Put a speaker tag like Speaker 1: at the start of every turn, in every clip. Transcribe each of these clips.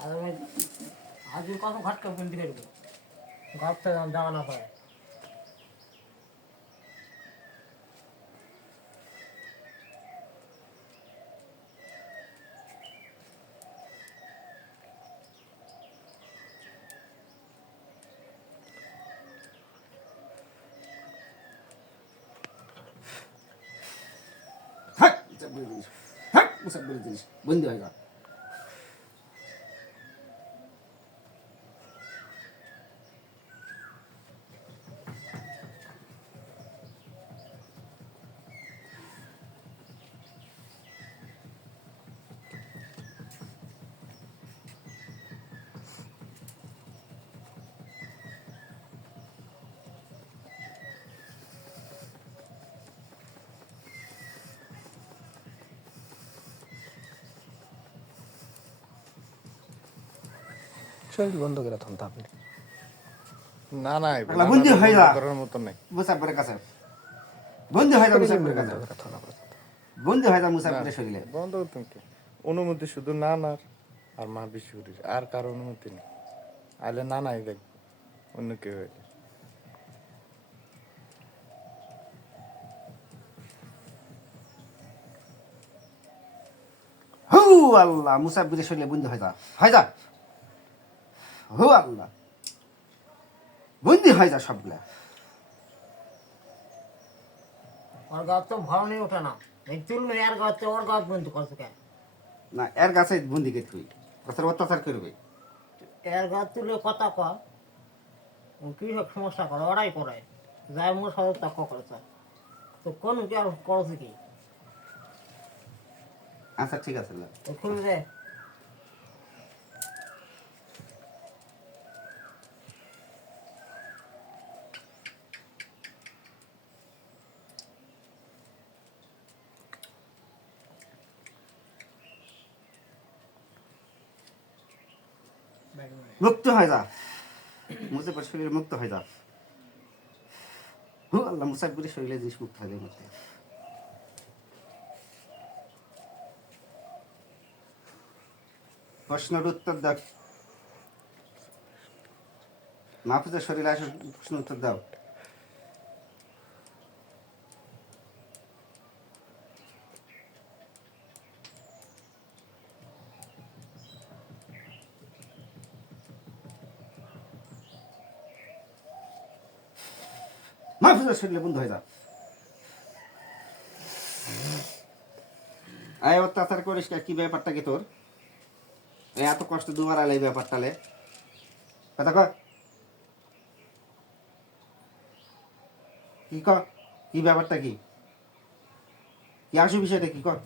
Speaker 1: আর আমি আজকে কত ঘাটকা বন্দি করব ঘরটা যাওয়া না পারে
Speaker 2: হাট মুসাফির
Speaker 3: শরীর বন্ধ করে তখন তো আপনি
Speaker 4: না না
Speaker 2: বন্দি হয়ে যা।
Speaker 4: করার মতো নাই।
Speaker 2: মুসাফিরের কাছে। বন্দি হয়ে যা মুসাফিরের কাছে।
Speaker 3: বন্ধ
Speaker 2: হয়ে যা মুসাফিরের শরীরে।
Speaker 4: বন্ধ করতাম কি? অনুমতি শুধু না না আর মা বিশ্বরীর আর কার অনুমতি নেই। আইলে না নাই দেখ অন্য কেউ হইলে।
Speaker 2: হু আল্লাহ মুসাফিরের শরীরে বন্দি হয়ে যা। হয়ে যা। হু আল্লাহ। বন্দি হয়ে যা সবগুলা।
Speaker 1: ওর গাছ তো ওঠে না। এই এর গাছ তো ওর গাছ বন্ধু করছে কেন?
Speaker 2: না এর কাছে বন্দি কে তুই অত্যাচার করবে।
Speaker 1: এর গাছ তুলে কথা কয় ও কৃষক সমস্যা করে? ওরাই করে। যাই মোর সাথে তর্ক করেছে তো কোন কি আর করছে কি?
Speaker 2: আচ্ছা ঠিক আছে লে। মুক্ত হয়ে যা। মুসাফির শরীরে মুক্ত হয়ে যা। হু, আল্লাহ মুসাফিরের শরীরে জিনিস মুক্ত হয়ে যায় মধ্যে প্রশ্নের উত্তর দাও। মাহফুজের শরীরে আসে প্রশ্ন উত্তর দাও। মাহফুজের শরীরে বন্ধ হয়ে যা। আয় অত্যাচার করিস কে? কি ব্যাপারটা কি তোর? এত কষ্ট দুবার আলে এই ব্যাপারটালে কথা কর কি কর? কি ব্যাপারটা কি? কি আসু বিষয়টা কি কর?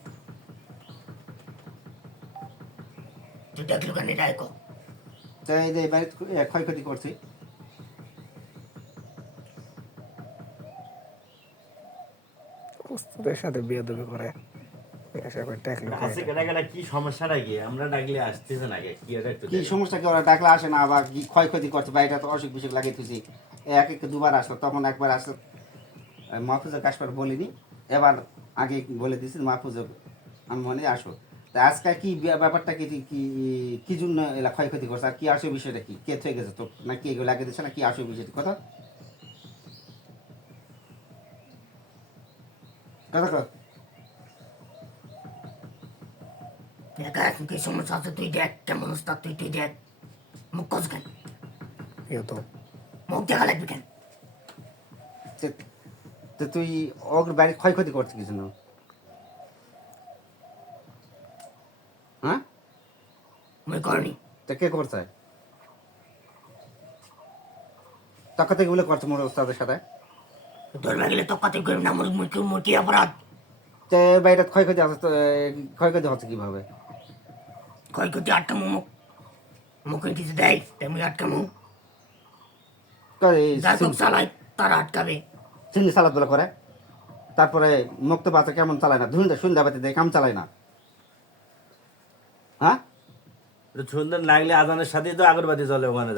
Speaker 1: তুই দেখল কেন এটা
Speaker 2: এই যে বাড়িতে ক্ষয়ক্ষতি করছি।
Speaker 3: উস্তাদের সাথে বিয়ে দেবে করে। এসে করে ট্যাকলো
Speaker 5: আছে কেটে গেলে কি সমস্যাটা কি আমরা ডাকলে আসতেছে না কি এটা একটু
Speaker 2: কি
Speaker 5: দেখো।
Speaker 2: সমস্যা কি ওরা ডাকলে আসে না আবার ক্ষয়ক্ষতি করছে বাড়িটা তো অসুখ বিসুখ লাগিয়ে তুই এক এক দুবার আসলো তখন একবার আসলো। মাহফুজের কাশবার বলিনি এবার আগে বলে দিয়েছি মাহফুজ আমি মনে আসো। তা আজকে কি ব্যাপারটা কি কি কি জন্য এলা ক্ষয়ক্ষতি করছে? আর কি আসে বিষয়টা কি? কে থেকে গেছে তো না কি এগুলো লাগিয়ে দিচ্ছে না কি আসে বিষয়টা? কথা কর
Speaker 1: এখন কি সমস্যা আছে তুই দেখ কেমন তুই তুই দেখ মুখ কস কেন
Speaker 3: তো
Speaker 1: মুখ দেখা লাগবে কেন
Speaker 2: তো তুই ওর বাড়ি ক্ষয়ক্ষতি করছিস কিছু না হ্যাঁ
Speaker 1: মুই করনি
Speaker 2: তা কে করছে থেকে বলে করছে মোর ওস্তাদের সাথে
Speaker 1: তোর লাগলে তো কথাই করবি না মুই মুই কি- অপরাধ।
Speaker 2: তে বাড়িটা ক্ষয়ক্ষতি আছে তো ক্ষয়ক্ষতি হচ্ছে কীভাবে?
Speaker 1: ক্ষয়ক্ষতি আটকামু মুখ। মুখে কিছু দেয় তেমনি আটকামু।
Speaker 2: তো এই
Speaker 1: যার চালাই তারা আটকাবে।
Speaker 2: সিন্নি সালাদ বলে করে। তারপরে মুক্ত বাচ্চা কেমন চালায় না? ধুন সন্ধ্যা বাতি দেয় কাম চালায় না। হ্যাঁ?
Speaker 5: সুন্দর লাগলে আজানের সাথেই তো আগরবাতি চলে ওখানে।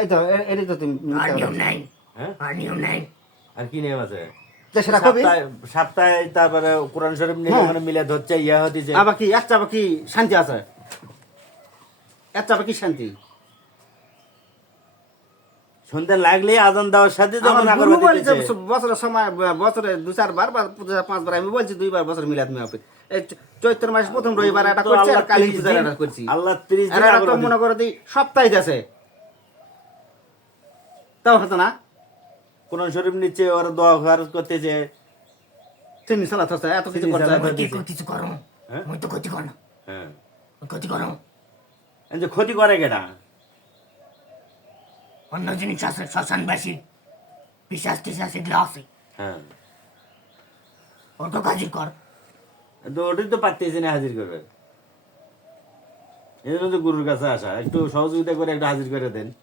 Speaker 2: এই তো এ- এটাই তো তুমি
Speaker 1: আর নিয়ম নাই।
Speaker 5: হ্যাঁ?
Speaker 1: আর নিয়ম নাই।
Speaker 5: আর কি নিয়ম আছে?
Speaker 2: তো সেটা কবি?
Speaker 5: সপ্তাহে সপ্তাহে তারপরে কোরআন শরীফ নিয়ে
Speaker 2: হ্যাঁ।
Speaker 5: ওখানে ইয়া
Speaker 2: আবার কি শান্তি আছে? এত চাপে কি শান্তি?
Speaker 5: সন্ধ্যা লাগলেই আজান দেওয়ার সাথে যখন
Speaker 2: বছরের সময় বছরে দু চারবার বা পাঁচবার আমি বলছি দুইবার বছর মিলাদ মেয়াপে চৈত্র মাস প্রথম রবিবার একটা
Speaker 5: তো
Speaker 2: করছি আর কালী
Speaker 5: 30
Speaker 2: পূজার
Speaker 5: দিন-
Speaker 2: করছি।
Speaker 5: আল্লাহ 30 দিন
Speaker 2: মনে করে দিই সপ্তাহে আছে তাও হতো না?
Speaker 5: কোরআন শরীফ নিচ্ছে ওরা দোয়া খরচ করতেছে।
Speaker 2: চিনি সালাত হচ্ছে এত কিছু করতে
Speaker 1: কিছু করো?
Speaker 5: হ্যাঁ?
Speaker 1: মুই তো ক্ষতি কর
Speaker 5: হ্যাঁ।
Speaker 1: ক্ষতি করো।
Speaker 5: এই যে ক্ষতি করে কেটা
Speaker 1: অন্য জিনিস আছে শ্মশানবাসী। পিসাস টিসাস এগুলো আছে।
Speaker 5: হ্যাঁ।
Speaker 1: ওটা কাজই কর।
Speaker 5: তো ওটাই তো পারতেছি না হাজির করবে এই জন্য তো গুরুর কাছে আসা। একটু সহযোগিতা করে একটু হাজির করে দেন
Speaker 4: আজ এখানে আমরা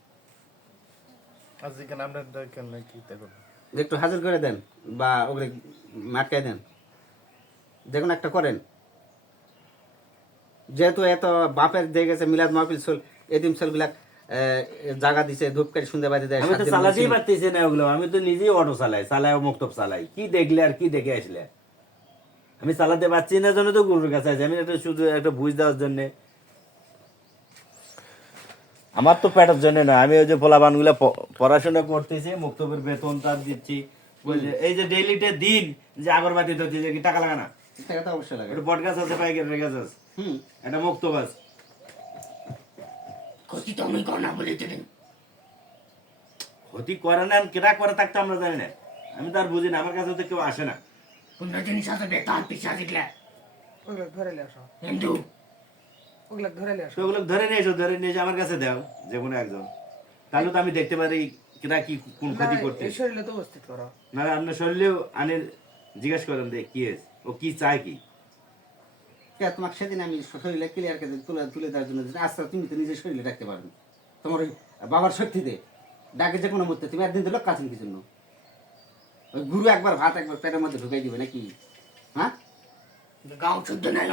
Speaker 4: দেখেন না কি তা করব
Speaker 2: যে একটু হাজির করে দেন বা ওগুলো মাটকাই দেন। দেখুন একটা করেন। যেহেতু এত বাপের দিয়ে গেছে মিলাদ মাহফিল চল এদিম চলবিলাক জায়গা দিছে ধূপকাঠি শুনতে বাজে দেয়
Speaker 5: আমি তো চালাতেই পারতেছি না ওগুলো। আমি তো নিজেই অটো চালাই চালাই মুক্তব চালাই কি দেখলে আর কি দেখে আসলে? আমি চালাতে পারছি না জন্য তো গুরুর কাছে আছি। আমি একটা শুধু একটা বুঝ দেওয়ার জন্য আমার তো পেটার জন্য না আমি ওই যে পোলাবানগুলো পড়াশোনা করতেছি মুক্তবের বেতন তার দিচ্ছি। এই যে ডেইলিতে দিন যে আগরবাতি ধরছে যে টাকা লাগা না?
Speaker 2: টাকা তো অবশ্যই লাগে।
Speaker 5: বট গাছ আছে পাইকারের গাছ আছে।
Speaker 2: হুম।
Speaker 5: একটা মুক্ত গাছ।
Speaker 1: ক্ষতি তো আমি কর না বলে দিলেন
Speaker 5: ক্ষতি করে না কেটা করে থাকতে আমরা জানি না। আমি তো আর বুঝি না আমার কাছে তো কেউ আসে না।
Speaker 1: অন্য জিনিস আছে
Speaker 3: ওগুলো ধরে
Speaker 1: হিন্দু।
Speaker 3: ওগুলো ধরে নিয়ে
Speaker 5: ধরে নিয়ে এসো ধরে নিয়ে এসে আমার কাছে দাও যে কোনো একজন। তাহলে তো আমি দেখতে পারি কেটা কি কোন ক্ষতি করতে
Speaker 3: শরীরে তো উপস্থিত করো।
Speaker 5: না আপনার শরীরেও আনে জিজ্ঞেস করেন দেখ কি হয়েছে ও কি চায় কি?
Speaker 2: কে তোমাকে সেদিন আমি শরীরে ক্লিয়ার করে তুলে তুলে দেওয়ার জন্য দিয়েছি। আচ্ছা তুমি তো নিজের শরীরে রাখতে পারবে তোমার ওই বাবার শক্তিতে ডাকে যে কোনো মুহূর্তে তুমি একদিন দিল কাছেন কি জন্য? ওই গুরু একবার ভাত একবার পেটের মধ্যে ঢুকাই দিবে নাকি? হ্যাঁ?
Speaker 1: গাঁও শুদ্ধ নাই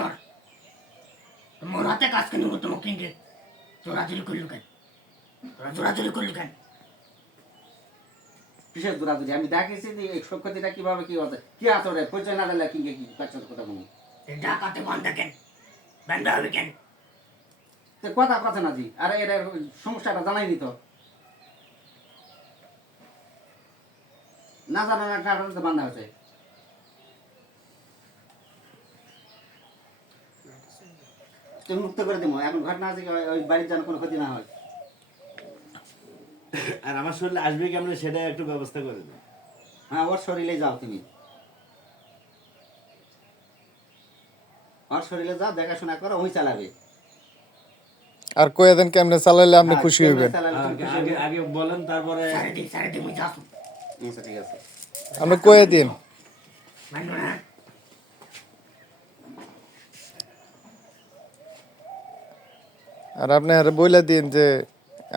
Speaker 1: ওর মোর হাতে কাজ কেন করতো কিনকে চোরাচুরি করলু কেন? তোরা চোরাচুরি করলু কেন?
Speaker 2: কিসের দৌড়াদৌড়ি আমি দেখেছি যে এই শক্তিটা কীভাবে কি হচ্ছে? কি আছে ওরে? পরিচয় না দিলে কিংকে কি কাছে কথা
Speaker 1: এই ডাকাতে বন্ধ কেন? বন্ধ হবে কেন?
Speaker 2: তো কথা কথা না জি। আরে এর সমস্যাটা জানাই দিত না জানা না কারণে তো বান্ধা হচ্ছে তুমি মুক্ত করে দেবো এখন ঘটনা আছে ওই- বাড়ির যেন কোনো ক্ষতি না হয়।
Speaker 5: আর আমার শরীরে আসবে কেমন সেটা একটু ব্যবস্থা করে দেন
Speaker 2: হ্যাঁ ওর শরীরে যাও তুমি। ওর শরীরে যাও দেখাশোনা করো ওই চালাবে।
Speaker 4: আর কয়ে দেন কেমনে চালাইলে আপনি
Speaker 2: হ্যাঁ,
Speaker 4: খুশি হইবেন?
Speaker 5: আগে আগে বলেন তারপরে
Speaker 2: আচ্ছা ঠিক আছে।
Speaker 4: আপনি কয়ে দিন
Speaker 1: মানবো না
Speaker 4: আর আপনি আর বইলা দিন যে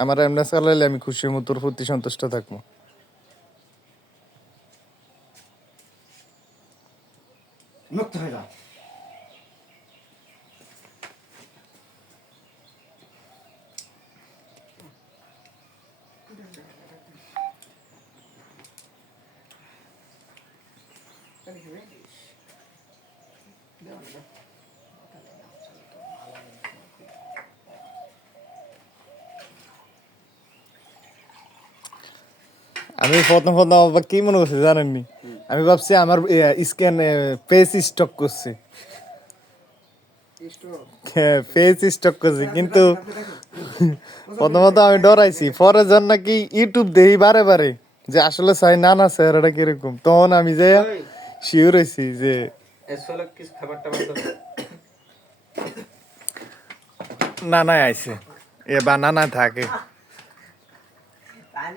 Speaker 4: আমার এমনি চালাইলে আমি খুশি হব তোর প্রতি সন্তুষ্ট থাকব
Speaker 2: মুক্ত হয়ে যাও।
Speaker 4: আমি প্রথম প্রথম কি মনে করছি জানেননি? আমি ভাবছি আমার স্ক্যান পেজ স্টক করছে। পেজ স্টক করছি, কিন্তু প্রথমত আমি ডরাইছি। পরে যখন নাকি ইউটিউব দেখি বারে বারে যে আসলে চাই না না স্যার এটা কীরকম, তখন আমি যে শিওর হয়েছি যে না না আইছে, এ বা না না থাকে।